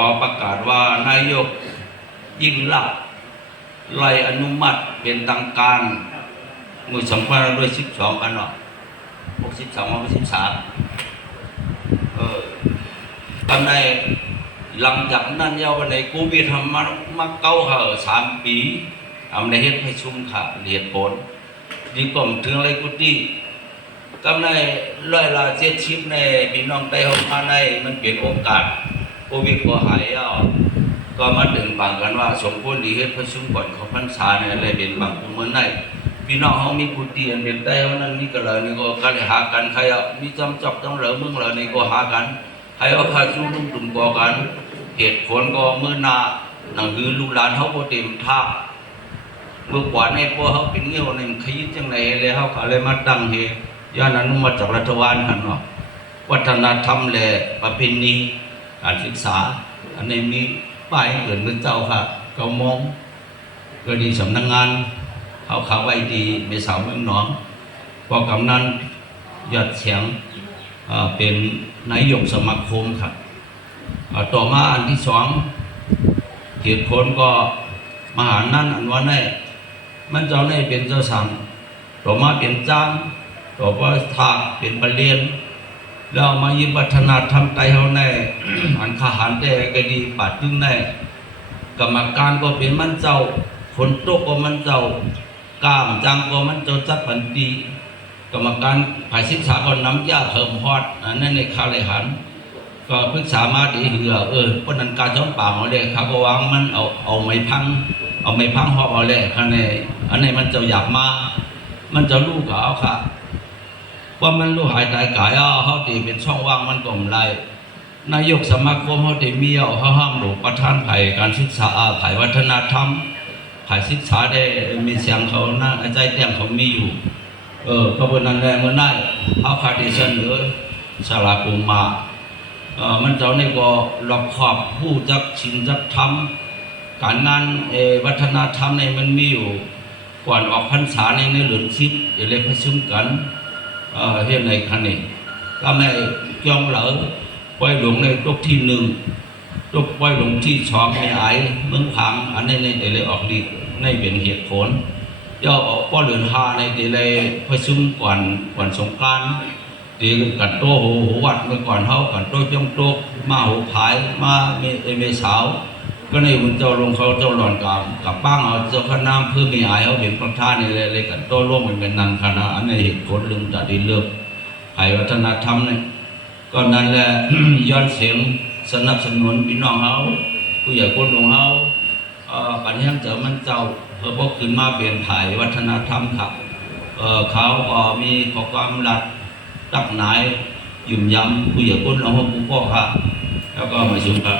อประกาศว่านายกยิ่งลักษณ์ไล่อนุมัติเป็นทางการมือ2512กันเนาะ62-63ตอนในหลังจากนั้นยาวในโควิดทำมาเก้า3 ปีทำในเหตุให้ชุ่มขาดเหตุผลดีกว่าถึงอะไรกุฏิกำในร้อยละ70ในพี่น้องไต้หวันมาในมันเปลี่ยนโอกาสโควิดก็หายแล้วก็มาถึงบางกันว่าสมควรดีเหตุประชุมก่อนเขาพรรษาในอะไรเป็นบางเมื่อไหร่พี่น้องเขามีกุฏิอันเป็นไต้หวันนั้นมีกันเลยนี่ก็การหากันใครมีจำจับต้องเหลือเมืองเหลือนี่ก็หากันใครเอาพาจุ่มตุ่มก่อกันเหตุผลก็เมื่อนาหนังคือลูกหลานเขาก็เต็มท่าเมื่อกว่าในพวกเขาเป็นเงี้ยวในขยิบจังไรเลยเขาก็เลยมาตั้งเหตุย้อนอนุมัติจากรัฐบาลกันเนาะวัฒนธรรมและประเพณีการศึกษาอันนี้มีป้ายเกิดเมื่อเจ้าค่ะเขามองก็ดีสำนักงานเขาข่าวไว้ดีเมษาเมืองหนองพอกำนั้นยอดเสียงเป็นนายกสมาคมครับต่อมาอันที่2เหตุผลก็มหานั่นอันว่าในมันเจ้าในเป็นเจ้าสังต่อมาเป็นจ้างต่อมาทางเป็นบรรเลียนแล้วมายิวัฒนธรรมไทยเขาในอันขหารแต่ก็ดีปัดจึงในกรรมการก็เป็นมันเจ้าฝนตกก็มันเจ้ากามจังก็มันเจ้าจัดปันตีกรรมการฝ่ายศึกษาก็น้ำยาเพิ่มฮอดอันนั้นในคาเลยหันก็เพิ่งสามารถดีเหือเพราะนั้นการจ้องป่าเอาเลยครับก็วางมันเอาไม้พังหอบเอาเลยคันในอันนี้มันเจ้าอยากมามันจะลูกกับเอาค่ะว่ามันลูกหายตายกายเขาตีเป็นช่องว่างมันก็ไม่ไรนายกสมาคมเขาตีมีเขาห้ามหลวงประธานไผ่การศึกษาไผ่วัฒนธรรมไผ่ศึกษาได้มีเสียงเขาหน้าใจเตียงเขามีอยู่ก็เป็นนั่นแหละเมื่อได้เขาขาดเสนอสลากุมามันเจ้านี่ก็หลอกขอบผู้จักชินจักทำการงานวัฒนธรรมในมันมีอยู่ก่อนออกพรรษาในเหลือชิดอย่าเลยประชุมกันเฮ็ดในคันนี้ก็ไม่ย่องเหลอปล่อยหลวงในตกที่1ตกปล่อยหลวงที่2ในไอเมืองผังอันนี้ในแต่เลยออกดีในเป็นเหตุผลย่อออกป้อเหลือน5ในแต่เลยประชุมก่อนสงกรานต์ตีกันโตโหวัดเมื่อก่อนเขากันโตจ้องโตมาหูผายมาเมสาวก็ในบุญเจ้าลงเขาเจ้าหลอนกับป้างเอาเจ้าคณะเพื่อมีอายเขาเป็นประธานในเลยกันโตร่วมเป็นนันคณะอันในเหตุผลเรื่องตัดดินเลือกไผ่วัฒนธรรมเนี่ยก็นั่นแหละ ย้อนเสียงสนับสนุนพี่น้องเขาผู้ใหญ่คนของเขาปัญญาเจ้ามันเจ้าพวกขึ้นมาเปลี่ยนไผ่วัฒนธรรมครับเขาก็มีข้อความรัดตักไหนยุ่มยำผู้ใหญ่คนของผู้พ่อครับแล้วก็มาชุมครับ